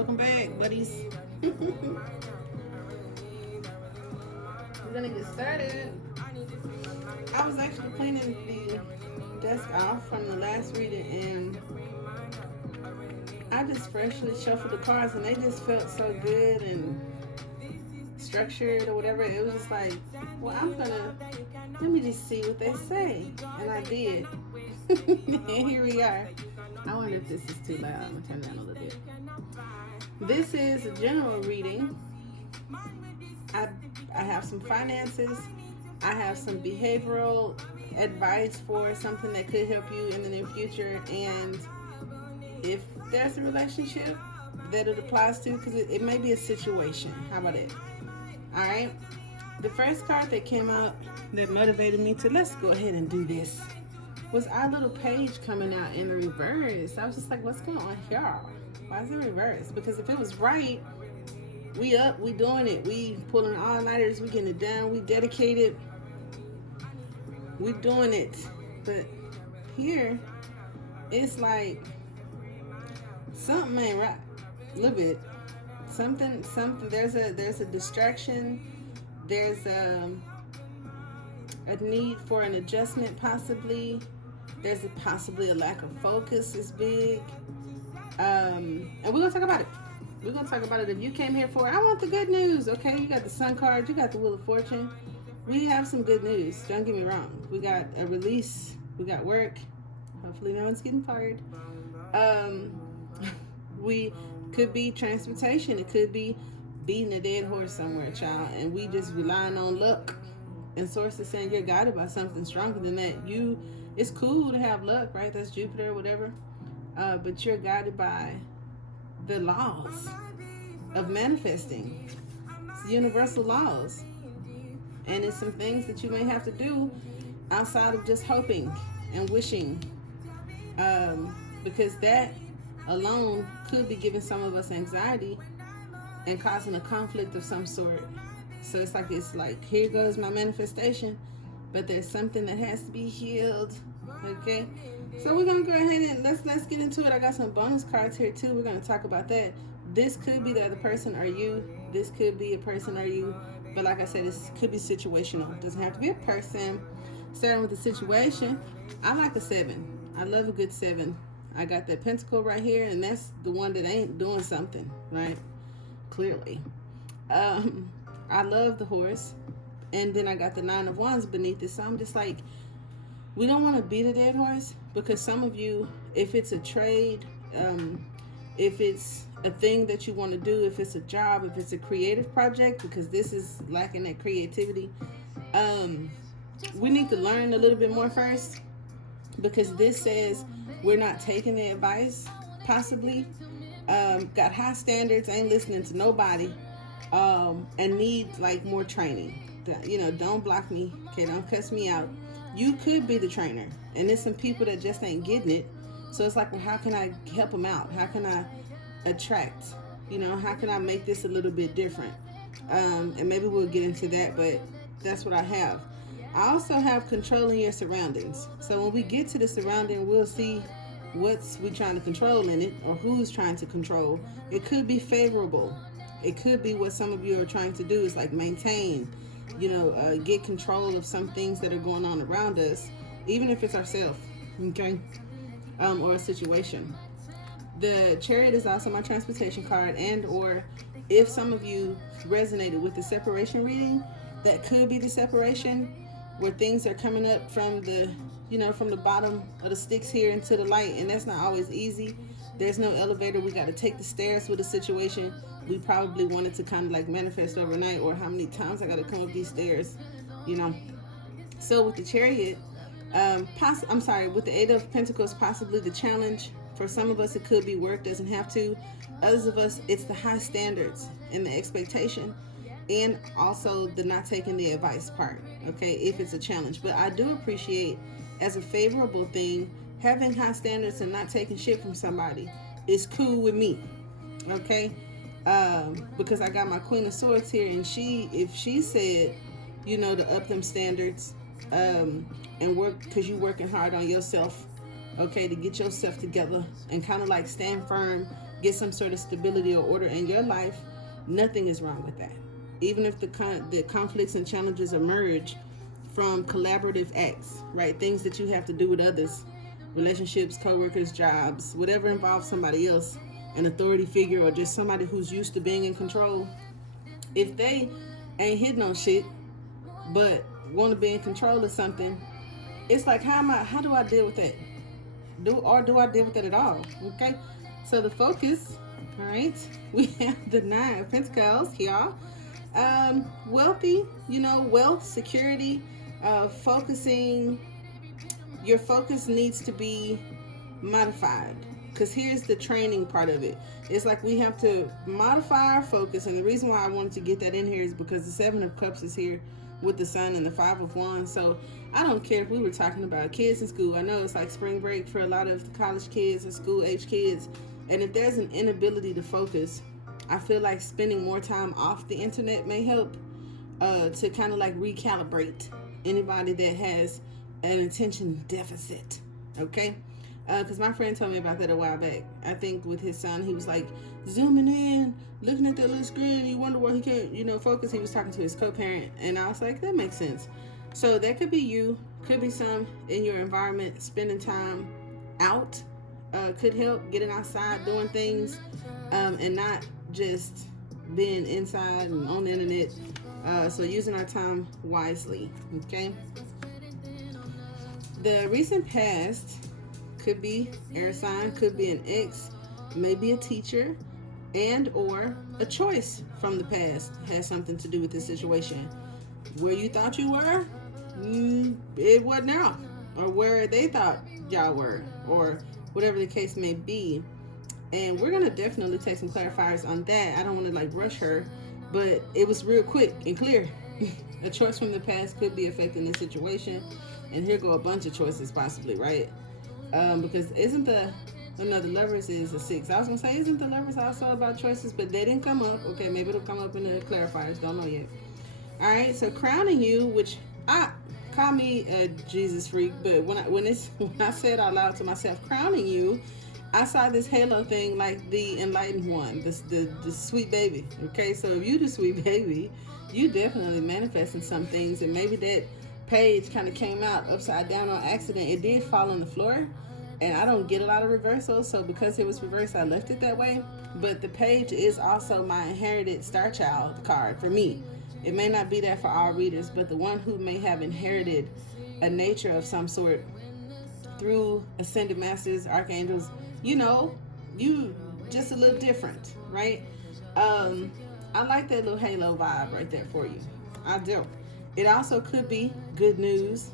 Welcome back, buddies. We're gonna get started. I was actually cleaning the desk off from the last reading, and I just freshly shuffled the cards, and they just felt so good and structured or whatever. It was just like, well, let me just see what they say, and I did. And here we are. I wonder if this is too loud. I'm gonna turn it down a little bit. This is a general reading. I have some finances. I have some behavioral advice for something that could help you in the near future. And if there's a relationship that it applies to, because it may be a situation. How about it? All right. The first card that came out that motivated me to let's go ahead and do this was our little page coming out in the reverse. I was just like, what's going on here? Why is it reverse? Because if it was right, we up, we doing it. We pulling all-nighters, we getting it done, we dedicated, we doing it. But here, it's like something ain't right. A little bit. Something, there's a distraction, there's a need for an adjustment possibly. There's possibly a lack of focus is big. And we're going to talk about it. We're going to talk about it. If you came here for, I want the good news, okay? You got the Sun card. You got the Wheel of Fortune. We have some good news. Don't get me wrong. We got a release. We got work. Hopefully no one's getting fired. We could be transportation. It could be beating a dead horse somewhere, child. And we just relying on luck. And sources saying you're guided by something stronger than that. It's cool to have luck, right? That's Jupiter or whatever. But you're guided by the laws of manifesting. It's universal laws. And it's some things that you may have to do outside of just hoping and wishing. Because that alone could be giving some of us anxiety and causing a conflict of some sort. So it's like here goes my manifestation, but there's something that has to be healed. Okay, so we're gonna go ahead and let's get into it. I got some bonus cards here too. We're gonna talk about that. This could be the other person or you. This could be a person or you. But like I said, this could be situational. It doesn't have to be a person. Starting with the situation, I like the 7. I love a good 7. I got that pentacle right here, and that's the one that ain't doing something, right? Clearly. I love the horse. And then I got the 9 of Wands beneath it. So I'm just like, we don't want to beat a dead horse, because some of you, if it's a trade, if it's a thing that you want to do, if it's a job, if it's a creative project, because this is lacking that creativity, we need to learn a little bit more first, because this says we're not taking the advice, possibly, got high standards, ain't listening to nobody, and need like more training. Don't block me, okay? Don't cuss me out. You could be the trainer, and there's some people that just ain't getting it. So it's like, well, how can I help them out? How can I attract? How can I make this a little bit different? And maybe we'll get into that, but that's what I have. I also have controlling your surroundings. So when we get to the surrounding, we'll see what's we trying to control in it, or who's trying to control. It could be favorable. It could be what some of you are trying to do is like maintain, get control of some things that are going on around us, even if it's ourselves, okay, or a situation. The Chariot is also my transportation card, and or if some of you resonated with the separation reading, that could be the separation where things are coming up from the bottom of the sticks here into the light, and that's not always easy. There's no elevator. We got to take the stairs with a situation. We probably wanted to kind of like manifest overnight, or how many times I got to come up these stairs, So with the Chariot, with the 8 of Pentacles, possibly the challenge. For some of us, it could be work, doesn't have to. Others of us, it's the high standards and the expectation, and also the not taking the advice part, okay, if it's a challenge. But I do appreciate, as a favorable thing, having high standards and not taking shit from somebody is cool with me, okay? Because I got my Queen of Swords here, and if she said, to up them standards, and work, because you working hard on yourself, okay, to get yourself together and kind of like stand firm get some sort of stability or order in your life, nothing is wrong with that. Even if the conflicts and challenges emerge from collaborative acts, right? Things that you have to do with others, relationships, co-workers, jobs, whatever involves somebody else, an authority figure, or just somebody who's used to being in control. If they ain't hitting on shit, but want to be in control of something, it's like, how do I deal with that? Do I deal with it at all? Okay. So the focus, all right, we have the 9 of Pentacles, y'all. Wealthy, wealth, security, focusing. Your focus needs to be modified, because here's the training part of it. It's like we have to modify our focus, and the reason why I wanted to get that in here is because the 7 of Cups is here with the Sun and the 5 of Wands. So I don't care if we were talking about kids in school. I know it's like spring break for a lot of college kids and school age kids, and if there's an inability to focus, I feel like spending more time off the internet may help to kind of like recalibrate anybody that has an attention deficit. Okay. Because my friend told me about that a while back. I think with his son, he was like zooming in, looking at that little screen. You wonder why he can't, focus. He was talking to his co-parent, and I was like, that makes sense. So that could be you, could be some in your environment. Spending time out could help, getting outside, doing things, and not just being inside and on the internet. So using our time wisely. Okay. The recent past could be air sign, could be an ex, maybe a teacher, and or a choice from the past has something to do with this situation. Where you thought you were, it wasn't now, or where they thought y'all were, or whatever the case may be. And we're gonna definitely take some clarifiers on that. I don't want to like rush her, but it was real quick and clear. A choice from the past could be affecting this situation, and here go a bunch of choices possibly, right? Because isn't the Lovers is a 6. I was gonna say, isn't the Lovers also about choices? But they didn't come up. Okay, maybe it'll come up in the clarifiers. Don't know yet. All right, so crowning you, which I call me a Jesus freak, but when I said out loud to myself, crowning you, I saw this halo thing like the enlightened one, the sweet baby. Okay, so if you the sweet baby, you definitely manifesting some things, and maybe that page kind of came out upside down on accident. It did fall on the floor, and I don't get a lot of reversals, so because it was reversed, I left it that way. But the page is also my inherited star child card for me. It may not be that for all readers, but the one who may have inherited a nature of some sort through ascended masters, archangels, you just a little different, right? I like that little halo vibe right there for you. I do. It also could be good news.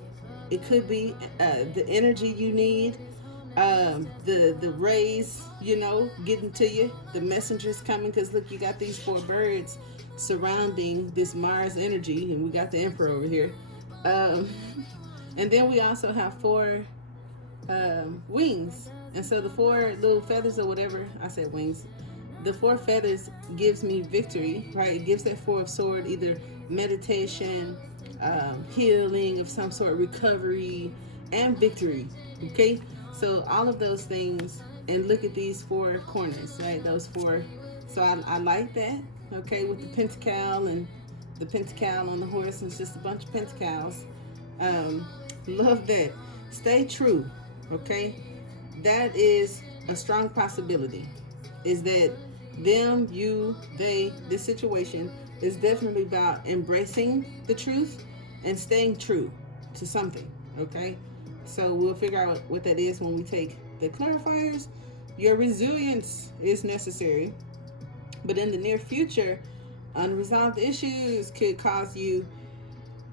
It could be the energy you need, the rays, getting to you, the messengers coming. Because look, you got these 4 birds surrounding this Mars energy, and we got the Emperor over here. And then we also have 4 wings. And so the 4 little feathers or whatever, I said wings. The 4 feathers gives me victory, right? It gives that 4 of sword, either meditation, healing of some sort, recovery, and victory. Okay, so all of those things, and look at these 4 corners, right? Those 4. So I like that. Okay, with the pentacle and the pentacle on the horse, and it's just a bunch of pentacles. Love that. Stay true. Okay, that is a strong possibility. Is that them, you, they, this situation is definitely about embracing the truth and staying true to something. Okay, so we'll figure out what that is when we take the clarifiers. Your resilience is necessary, but in the near future, unresolved issues could cause you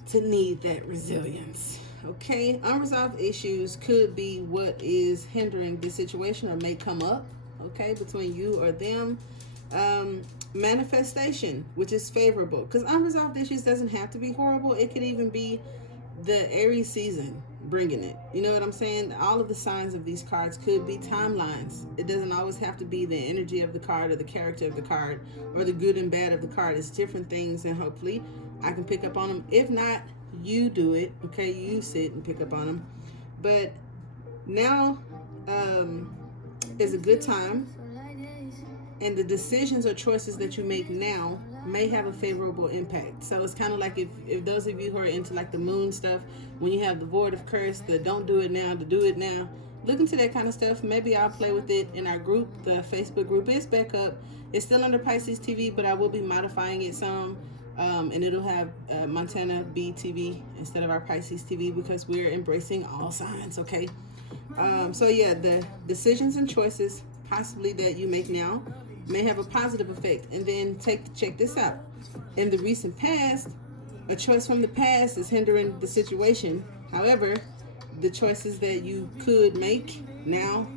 to need that resilience. Okay, unresolved issues could be what is hindering the situation, or may come up, okay, between you or them. Manifestation, which is favorable, because unresolved issues doesn't have to be horrible. It could even be the Aries season bringing it. You know what I'm saying? All of the signs of these cards could be timelines. It doesn't always have to be the energy of the card or the character of the card or the good and bad of the card. It's different things, and hopefully I can pick up on them. If not, you do it. Okay, you sit and pick up on them. But now is a good time And the decisions or choices that you make now may have a favorable impact. So it's kind of like if those of you who are into like the moon stuff, when you have the void of curse, the don't do it now, the do it now, look into that kind of stuff. Maybe I'll play with it in our group. The Facebook group is back up. It's still under Pisces TV, but I will be modifying it some. And it'll have Montana BTV instead of our Pisces TV, because we're embracing all signs, okay? So yeah, the decisions and choices possibly that you make now may have a positive effect. And then check this out. In the recent past, a choice from the past is hindering the situation. However, the choices that you could make now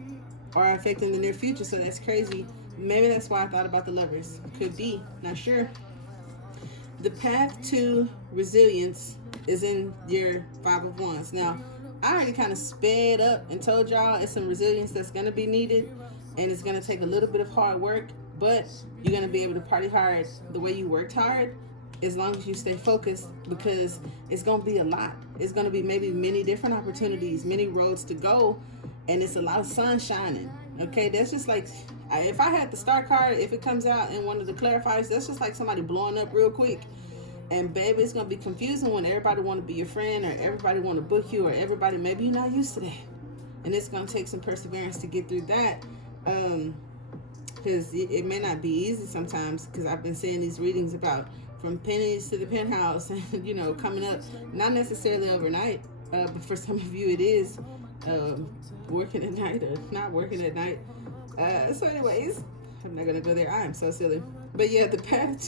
are affecting the near future. So that's crazy. Maybe that's why I thought about the Lovers. Could be, not sure. The path to resilience is in your Five of Wands. Now, I already kind of sped up and told y'all it's some resilience that's going to be needed, and it's going to take a little bit of hard work, but you're going to be able to party hard the way you worked hard, as long as you stay focused, because it's going to be a lot. It's going to be maybe many different opportunities, many roads to go, and it's a lot of sun shining. Okay, that's just like, if I had the star card, if it comes out in one of the clarifiers, that's just like somebody blowing up real quick. And baby, it's going to be confusing when everybody want to be your friend, or everybody want to book you, or everybody, maybe you're not used to that. And it's going to take some perseverance to get through that. Because it may not be easy sometimes, because I've been seeing these readings about from pennies to the penthouse, and you know, coming up, not necessarily overnight, but for some of you it is working at night or not working at night. So anyways, I'm not gonna go there. I am so silly. But yeah, the path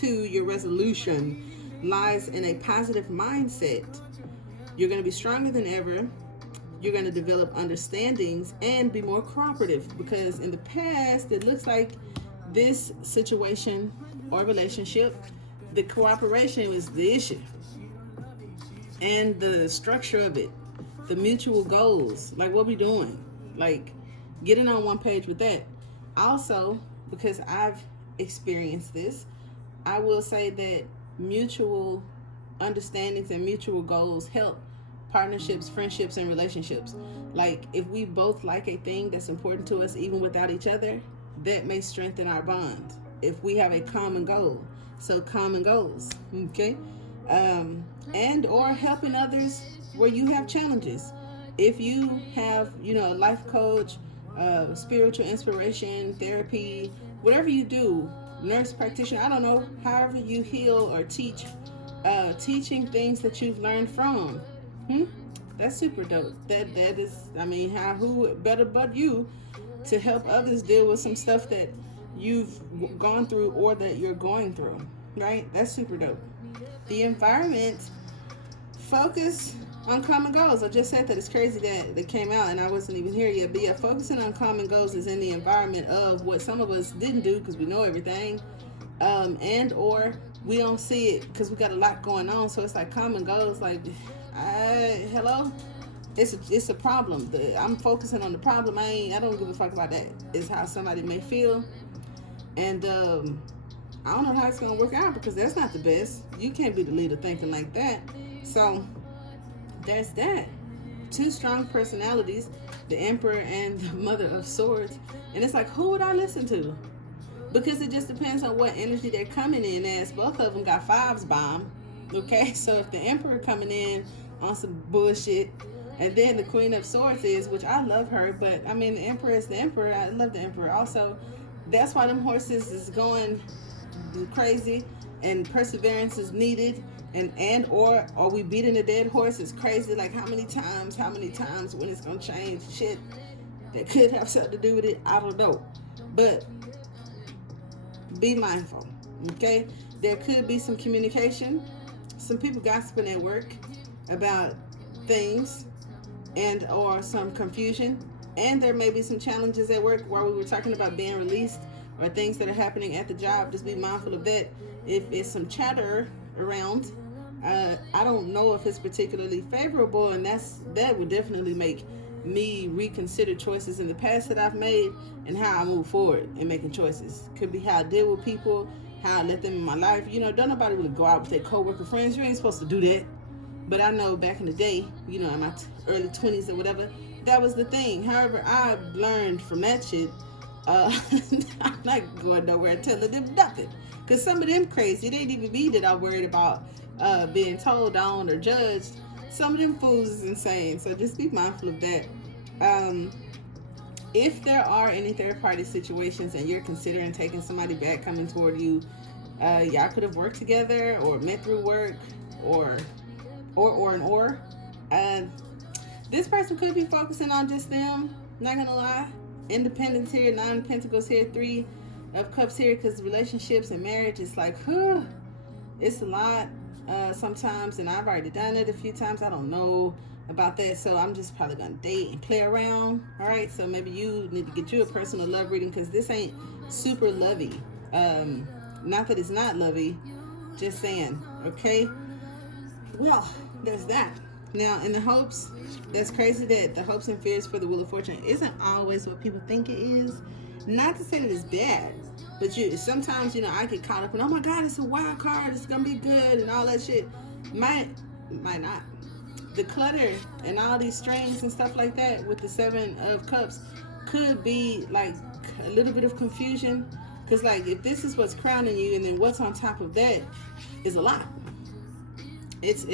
to your resolution lies in a positive mindset. You're gonna be stronger than ever. You're going to develop understandings and be more cooperative, because in the past, it looks like this situation or relationship, the cooperation was the issue. And the structure of it, the mutual goals, like what we doing, like getting on one page with that. Also, because I've experienced this, I will say that mutual understandings and mutual goals help partnerships, friendships, and relationships. Like if we both like a thing that's important to us, even without each other, that may strengthen our bond if we have a common goal. So common goals, okay? And or helping others where you have challenges. If you have, you know, a life coach, spiritual inspiration, therapy, whatever you do, nurse practitioner, I don't know, however you heal or teach, teaching things that you've learned from. That's super dope. That is, I mean, who better but you to help others deal with some stuff that you've gone through or that you're going through, right? That's super dope. The environment, focus on common goals. I just said that. It's crazy that they came out and I wasn't even here yet. But yeah, focusing on common goals is in the environment of what some of us didn't do because we know everything, and or we don't see it because we got a lot going on. So it's like common goals, like, hello, it's a problem. I'm focusing on the problem. I don't give a fuck about that. It's how somebody may feel, and I don't know how it's gonna work out, because that's not the best. You can't be the leader thinking like that. So there's that. Two strong personalities, the Emperor and the Mother of Swords, and it's like, who would I listen to? Because it just depends on what energy they're coming in as. Both of them got fives bomb. Okay, so if the Emperor coming in on some bullshit, and then the Queen of Swords is, which I love her, but I mean, the Emperor is the Emperor. I love the Emperor. Also, that's why them horses is going crazy, and perseverance is needed, and or are we beating a dead horse? It's crazy. Like how many times when it's gonna change? Shit that could have something to do with it, I don't know. But be mindful, okay? There could be some communication, some people gossiping at work about things, and or some confusion, and there may be some challenges at work while we were talking about being released, or things that are happening at the job. Just be mindful of that. If it's some chatter around, I don't know if it's particularly favorable, and that would definitely make me reconsider choices in the past that I've made and how I move forward in making choices. Could be how I deal with people, how I let them in my life. You know, don't nobody really go out with their co-worker friends. You ain't supposed to do that. But I know back in the day, you know, in my early 20s or whatever, that was the thing. However, I learned from that shit Uh, I'm not going nowhere telling them nothing. Because some of them crazy. It ain't even me that I'm worried about being told on or judged. Some of them fools is insane. So just be mindful of that. Um, if there are any third party situations and you're considering taking somebody back coming toward you, y'all could have worked together or met through work or or. Uh, this person could be focusing on just them. Not gonna lie. Independence here, 9 of Pentacles here, 3 of Cups here, because relationships and marriage is like, whew, it's a lot sometimes, and I've already done it a few times. I don't know about that, so I'm just probably gonna date and play around. All right, so maybe you need to get you a personal love reading, because this ain't super lovey. Not that it's not lovey, just saying. Okay, well, there's that. Now, in the hopes, that's crazy that the hopes and fears for the Wheel of Fortune isn't always what people think it is. Not to say that it's bad, but sometimes, I get caught up in, oh my God, it's a wild card, it's gonna be good, and all that shit. Might not. The clutter and all these strings and stuff like that with the 7 of Cups could be like a little bit of confusion, because like if this is what's crowning you, and then what's on top of that is a lot. It's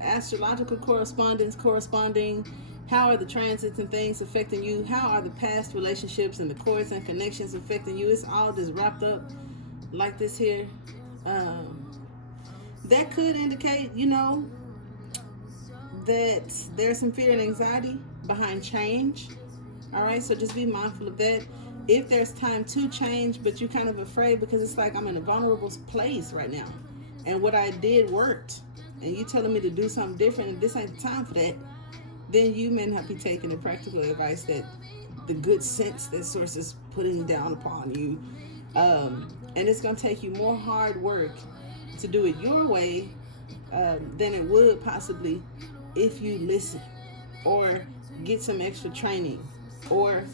astrological corresponding. How are the transits and things affecting you? How are the past relationships and the chords and connections affecting you? It's all just wrapped up like this here. That could indicate, that there's some fear and anxiety behind change. All right, so just be mindful of that. If there's time to change, but you're kind of afraid because it's like I'm in a vulnerable place right now, and what I did worked, and you telling me to do something different, and this ain't the time for that, then you may not be taking the practical advice that the good sense that source is putting down upon you. And it's going to take you more hard work to do it your way than it would possibly if you listen or get some extra training or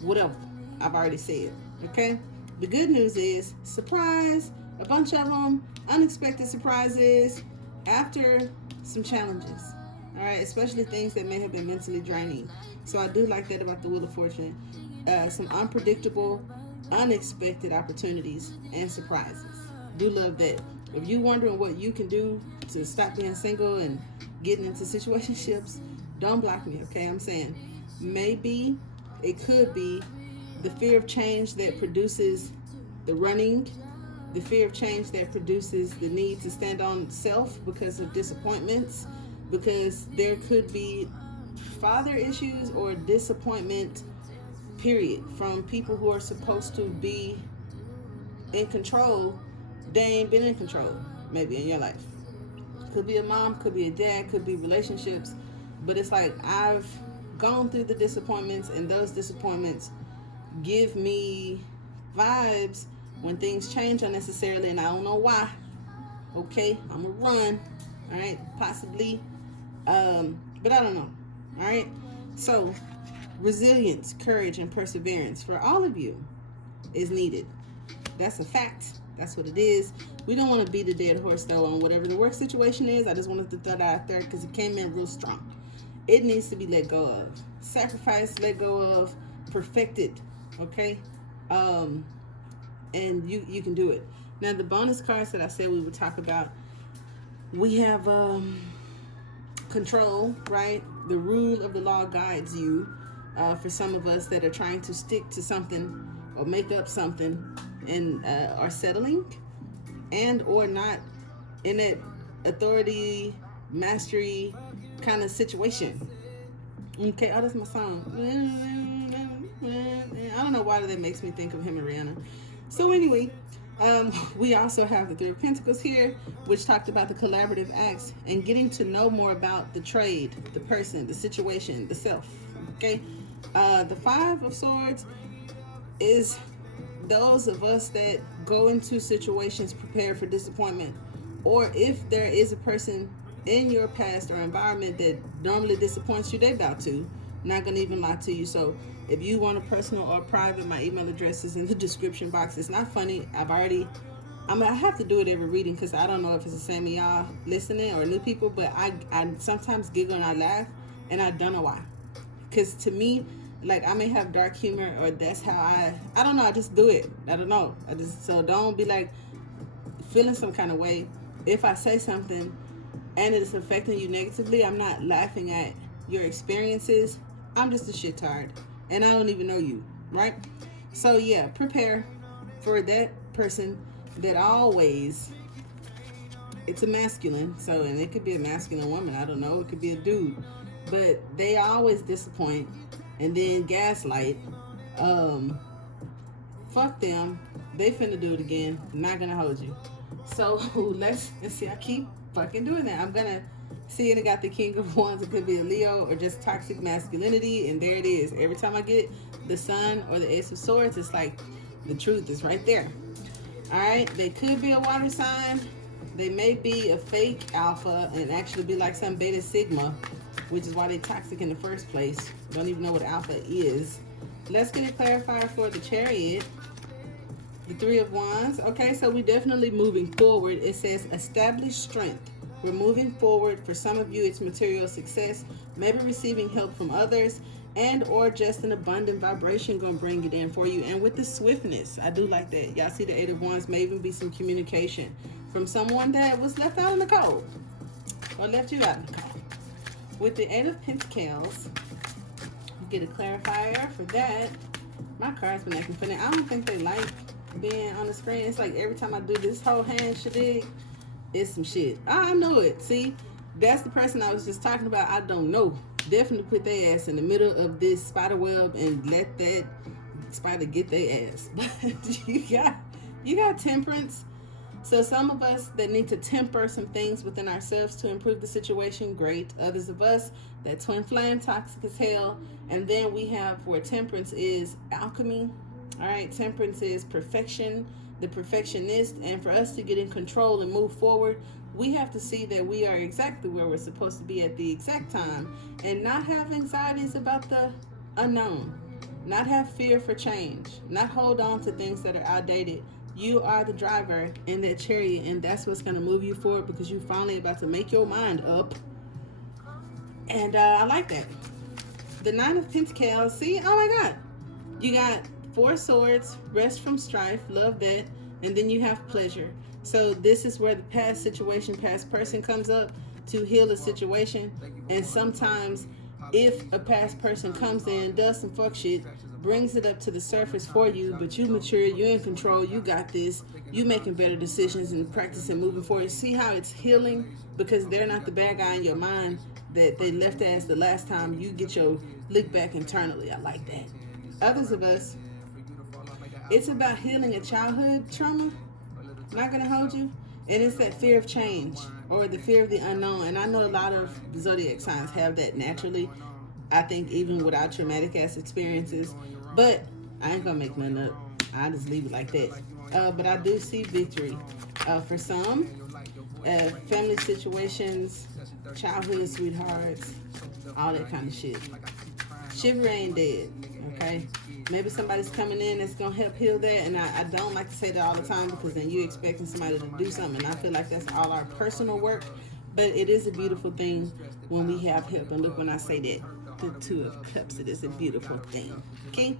whatever I've already said. Okay? The good news is, surprise, a bunch of them, unexpected surprises after some challenges. All right, especially things that may have been mentally draining. So I do like that about the Wheel of Fortune. Some unpredictable, unexpected opportunities and surprises. Do love that. If you're wondering what you can do to stop being single and getting into situationships, don't block me, okay? I'm saying maybe it could be the fear of change that produces the running, the fear of change that produces the need to stand on self because of disappointments, because there could be father issues or disappointment, period, from people who are supposed to be in control. They ain't been in control, maybe, in your life. Could be a mom, could be a dad, could be relationships, but it's like I've gone through the disappointments, and those disappointments give me vibes when things change unnecessarily, and I don't know why. Okay, I'm gonna run, all right, possibly, but I don't know. All right, so resilience, courage, and perseverance for all of you is needed. That's a fact. That's what it is. We don't want to beat a dead horse, though, on whatever the work situation is. I just wanted to throw that out there because it came in real strong. It needs to be let go of. Sacrifice, let go of, perfected, okay? And you can do it. Now, the bonus cards that I said we would talk about, we have control, right? The rule of the law guides you. For some of us that are trying to stick to something or make up something and are settling and or not in that authority, mastery kind of situation. Okay, oh, that's my song. I don't know why that makes me think of him and Rihanna. So anyway, we also have the 3 of Pentacles here, which talked about the collaborative acts and getting to know more about the trade, the person, the situation, the self. Okay, the 5 of Swords is those of us that go into situations prepared for disappointment, or if there is a person in your past or environment that normally disappoints you, they about to. Not gonna even lie to you. So if you want a personal or private, my email address is in the description box. It's not funny. I have to do it every reading because I don't know if it's the same of y'all listening or new people, but I sometimes giggle and I laugh, and I don't know why. Because to me, Like I may have dark humor, or that's how I don't know, I just do it. I don't know. I just, so don't be like feeling some kind of way if I say something and it is affecting you negatively. I'm not laughing at your experiences. I'm just a shit tired, and I don't even know you, right? So yeah, prepare for that person that always, it's a masculine, so, and it could be a masculine woman, I don't know, it could be a dude, but they always disappoint and then gaslight. um Fuck them, they finna do it again, not gonna hold you. So let's see, I keep fucking doing that. I'm gonna see it. I got the King of Wands. It could be a Leo or just toxic masculinity, and there it is. Every time I get the Sun or the Ace of Swords, it's like the truth is right there. All right, they could be a water sign. They may be a fake alpha and actually be like some beta sigma, which is why they're toxic in the first place. Don't even know what alpha is. Let's get a clarifier for the Chariot. The Three of Wands. Okay, so we're definitely moving forward. It says establish strength. We're moving forward. For some of you, it's material success, maybe receiving help from others, and or just an abundant vibration gonna bring it in for you. And with the swiftness, I do like that. Y'all see the Eight of Wands, may even be some communication from someone that was left out in the cold or left you out in the cold. With the Eight of Pentacles, get a clarifier for that. My card's been acting funny. I don't think they like being on the screen. It's like every time I do this whole hand shit, it's some shit. I know it. See, that's the person I was just talking about. I don't know. Definitely put their ass in the middle of this spider web and let that spider get their ass. But you got temperance. So some of us that need to temper some things within ourselves to improve the situation, great. Others of us, that twin flame, toxic as hell. And then we have where temperance is alchemy. All right, temperance is perfection, the perfectionist. And for us to get in control and move forward, we have to see that we are exactly where we're supposed to be at the exact time, and not have anxieties about the unknown, not have fear for change, not hold on to things that are outdated. You are the driver in that chariot, and that's what's going to move you forward, because you're finally about to make your mind up. And I like that. The Nine of Pentacles. See, oh my God. You got Four Swords, rest from strife, love that. And then you have pleasure. So this is where the past situation, past person comes up to heal a situation. And sometimes if a past person comes in, does some fuck shit, brings it up to the surface for you, but you mature, you're in control, you got this, you making better decisions and practicing moving forward. See how it's healing? Because they're not the bad guy in your mind that they left as the last time. You get your lick back internally. I like that. Others of us, it's about healing a childhood trauma. Not gonna hold you. And it's that fear of change or the fear of the unknown. And I know a lot of zodiac signs have that naturally. I think even without traumatic ass experiences. But I ain't gonna make nothing up. I just leave it like that. But I do see victory. For some, family situations, childhood sweethearts, all that kind of shit. Chivalry ain't dead, okay? Maybe somebody's coming in that's going to help heal that. And I don't like to say that all the time, because then you're expecting somebody to do something. And I feel like that's all our personal work. But it is a beautiful thing when we have help. And look, when I say that, the Two of Cups, it is a beautiful thing. Okay?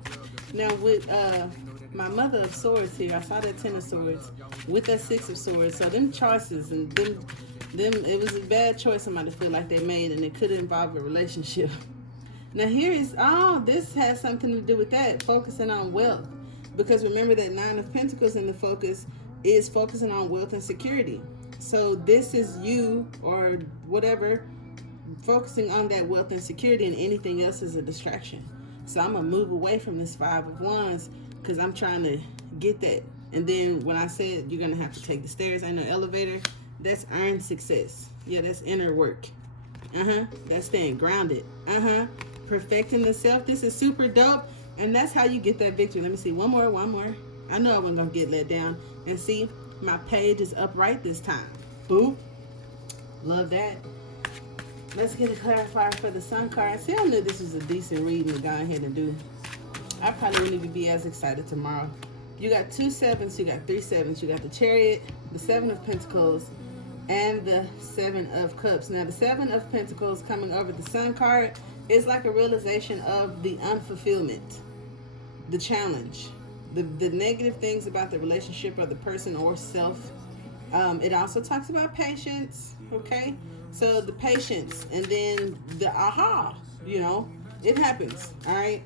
Now, with my Mother of Swords here, I saw that Ten of Swords with that Six of Swords. So them choices and them, it was a bad choice somebody feel like they made, and it could involve a relationship. Now here is, this has something to do with that, focusing on wealth. Because remember that Nine of Pentacles in the focus is focusing on wealth and security. So this is you or whatever focusing on that wealth and security, and anything else is a distraction. So I'm going to move away from this Five of Wands because I'm trying to get that. And then when I said you're going to have to take the stairs and the elevator, that's earned success. Yeah, that's inner work. That's staying grounded. Perfecting the self. This is super dope, and that's how you get that victory. Let me see, one more. I know I wasn't gonna get let down. And see, my page is upright this time. Boom. Love that. Let's get a clarifier for the Sun card. See, I knew this was a decent reading to go ahead and do. I probably wouldn't even be as excited tomorrow. You got 2 sevens, you got 3 sevens, you got the Chariot, the Seven of Pentacles, and the Seven of Cups. Now the Seven of Pentacles coming over the Sun card It's like a realization of the unfulfillment, the challenge, the negative things about the relationship or the person or self. It also talks about patience, okay? So the patience and then the aha, you know, it happens, all right?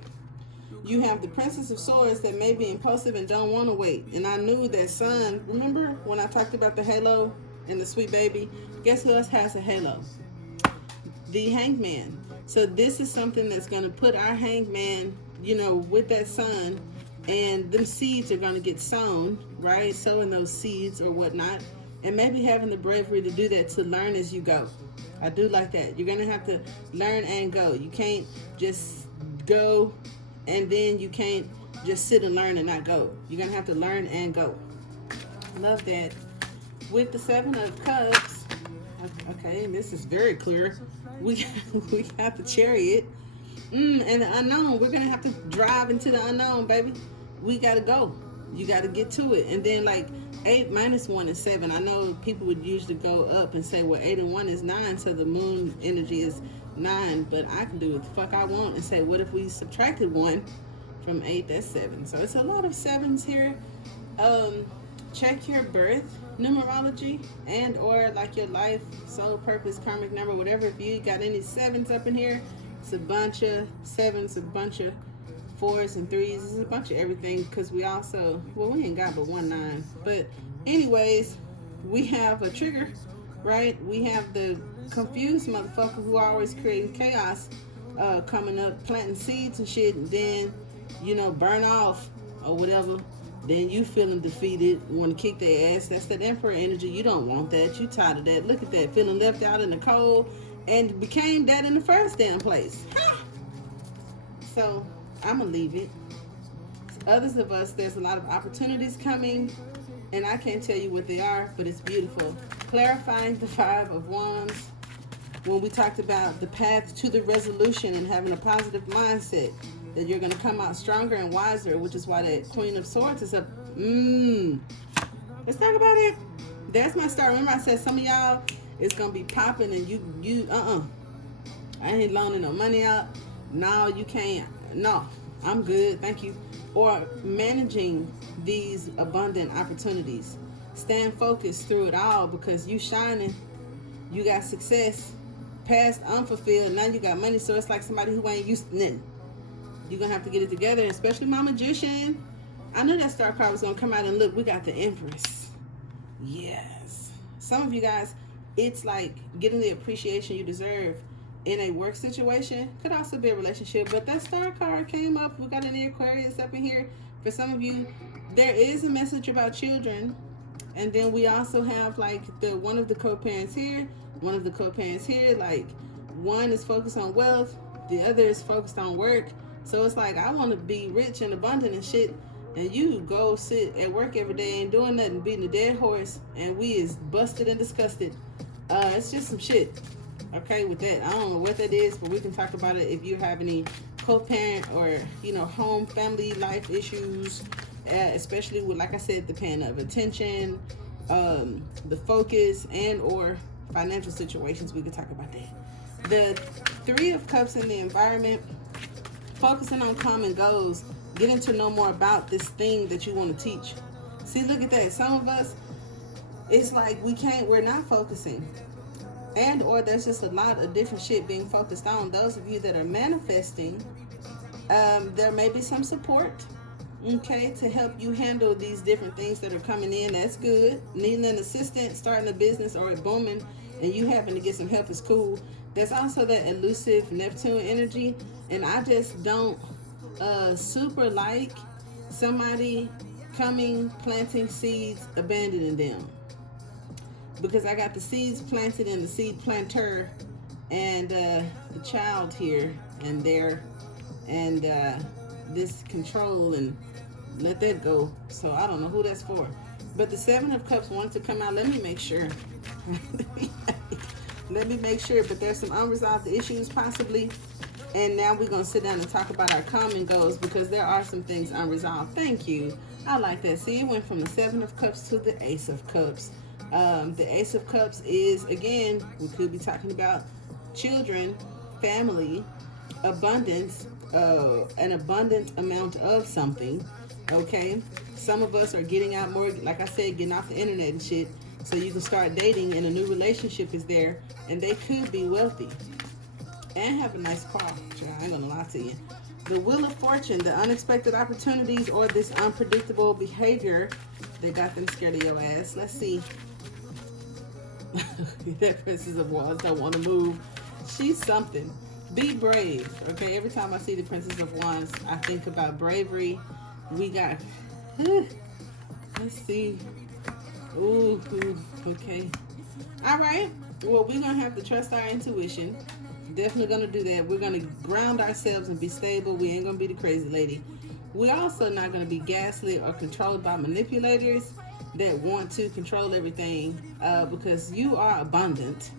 You have the Princess of Swords that may be impulsive and don't want to wait. And I knew that sun, remember when I talked about the halo and the sweet baby? Guess who else has a halo? The hangman. So this is something that's going to put our hangman, you know, with that sun, and them seeds are going to get sown, right? Sowing those seeds or whatnot, and maybe having the bravery to do that, to learn as you go. I do like that. You're going to have to learn and go. You can't just go, and then you can't just sit and learn and not go. You're going to have to learn and go. Love that. With the Seven of Cups, okay, this is very clear. We got the Chariot, and the unknown. We're gonna have to drive into the unknown, baby. We gotta go. You gotta get to it. And then like 8 minus 1 is 7. I know people would usually go up and say, well, 8 and 1 is 9, so the moon energy is 9. But I can do what the fuck I want and say, what if we subtracted 1 from 8? That's 7. So it's a lot of 7s here. Check your birth numerology and or like your life, soul purpose, karmic number, whatever. If you got any 7s up in here, it's a bunch of 7s, a bunch of 4s and 3s. It's a bunch of everything, because we also, well, we ain't got but 1 9. But anyways, we have a trigger, right? We have the confused motherfucker who always creating chaos, coming up, planting seeds and shit, and then, you know, burn off or whatever. Then you feeling defeated, want to kick their ass. That's that Emperor energy. You don't want that. You tired of that. Look at that. Feeling left out in the cold, and became that in the first damn place. So I'm going to leave it. Others of us, there's a lot of opportunities coming, and I can't tell you what they are, but it's beautiful. Clarifying the 5 of Wands. When we talked about the path to the resolution and having a positive mindset, that you're going to come out stronger and wiser, which is why that Queen of Swords is up. Let's talk about it. That's my start. Remember I said some of y'all, it's going to be popping, and I ain't loaning no money out. No, you can't. No, I'm good. Thank you. Or managing these abundant opportunities. Stand focused through it all, because you shining. You got success. Past unfulfilled. Now you got money. So it's like somebody who ain't used to nothing. You're going to have to get it together, especially my magician. I knew that star card was going to come out, and look, we got the Empress. Yes. Some of you guys, it's like getting the appreciation you deserve in a work situation. Could also be a relationship, but that star card came up. We got an Aquarius up in here. For some of you, there is a message about children. And then we also have like one of the co-parents here, one of the co-parents here. Like one is focused on wealth, the other is focused on work. So it's like, I want to be rich and abundant and shit, and you go sit at work every day and doing nothing, beating a dead horse, and we is busted and disgusted. It's just some shit, okay, with that. I don't know what that is, but we can talk about it if you have any co-parent or, you know, home, family, life issues, especially with, like I said, the pan of attention, the focus, and or financial situations. We could talk about that. The 3 of Cups in the environment. Focusing on common goals, getting to know more about this thing that you want to teach. See, look at that. Some of us, it's like we're not focusing. And or there's just a lot of different shit being focused on. Those of you that are manifesting, there may be some support, okay, to help you handle these different things that are coming in. That's good. Needing an assistant, starting a business, or it booming, and you happen to get some help is cool. There's also that elusive Neptune energy, and I just don't super like somebody coming, planting seeds, abandoning them. Because I got the seeds planted in the seed planter, and the child here and there, and this control, and let that go. So I don't know who that's for. But the 7 of Cups wants to come out. Let me make sure. Let me make sure, but there's some unresolved issues possibly. And now we're going to sit down and talk about our common goals, because there are some things unresolved. Thank you. I like that. See, it went from the 7 of Cups to the Ace of Cups. The Ace of Cups is, again, we could be talking about children, family, abundance, an abundant amount of something. Okay, some of us are getting out more, like I said, getting off the internet and shit, so you can start dating, and a new relationship is there, and they could be wealthy and have a nice car. I ain't gonna lie to you. The Wheel of Fortune, the unexpected opportunities or this unpredictable behavior that got them scared of your ass. Let's see. That Princess of Wands don't want to move. She's something. Be brave. Okay, every time I see the Princess of Wands, I think about bravery. We got. Let's see. Ooh, okay. All right. Well, we're gonna have to trust our intuition. Definitely gonna do that. We're gonna ground ourselves and be stable. We ain't gonna be the crazy lady. We're also not gonna be gaslit or controlled by manipulators that want to control everything, because you are abundant,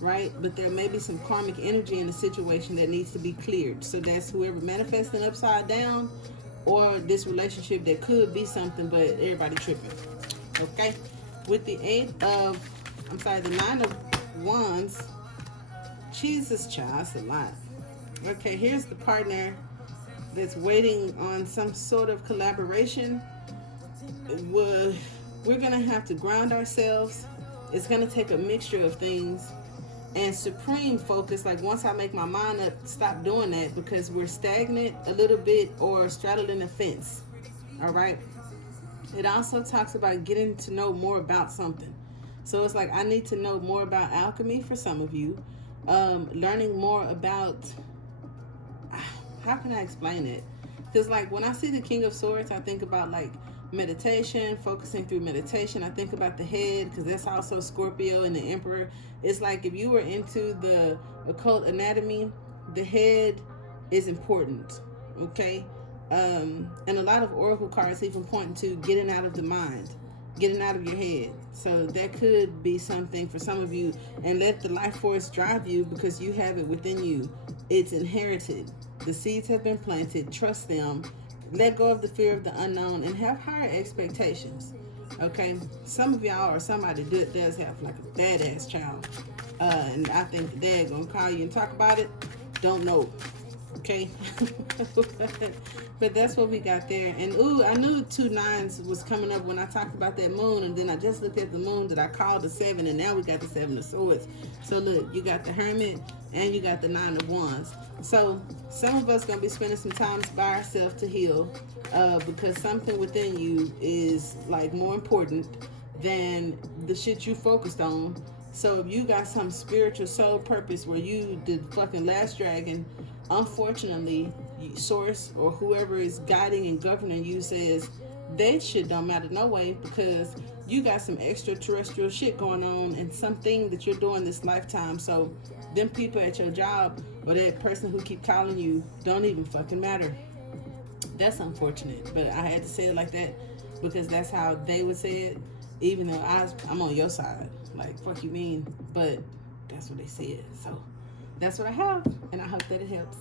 right? But there may be some karmic energy in the situation that needs to be cleared. So that's whoever manifesting upside down, or this relationship that could be something, but everybody tripping. Okay, with the the 9 of Wands. Jesus, child, that's a lot. Okay, here's the partner that's waiting on some sort of collaboration. We're gonna have to ground ourselves. It's gonna take a mixture of things and supreme focus. Like, once I make my mind up, stop doing that, because we're stagnant a little bit or straddling the fence. All right. It also talks about getting to know more about something. So it's like, I need to know more about alchemy for some of you. Learning more about, how can I explain it? Because like, when I see the King of Swords, I think about like meditation, focusing through meditation. I think about the head, because that's also Scorpio and the Emperor. It's like, if you were into the occult anatomy, the head is important. Okay. And a lot of oracle cards even point to getting out of the mind, getting out of your head. So that could be something for some of you. And let the life force drive you, because you have it within you. It's inherited. The seeds have been planted. Trust them. Let go of the fear of the unknown and have higher expectations. Okay, some of y'all or somebody does have like a badass child, and I think the dad gonna call you and talk about it. Don't know. Okay. But that's what we got there. And ooh, I knew 2 9s was coming up when I talked about that moon, and then I just looked at the moon that I called the 7, and now we got the 7 of Swords. So look, you got the Hermit and you got the 9 of Wands. So some of us gonna be spending some time by ourselves to heal, because something within you is like more important than the shit you focused on. So if you got some spiritual soul purpose where you did fucking last dragon, unfortunately, source or whoever is guiding and governing you says that shit don't matter no way, because you got some extraterrestrial shit going on and something that you're doing this lifetime. So them people at your job or that person who keep calling you don't even fucking matter. That's unfortunate, but I had to say it like that because that's how they would say it, even though I'm on your side. Like, fuck you mean? But that's what they said. So that's what I have, and I hope that it helps.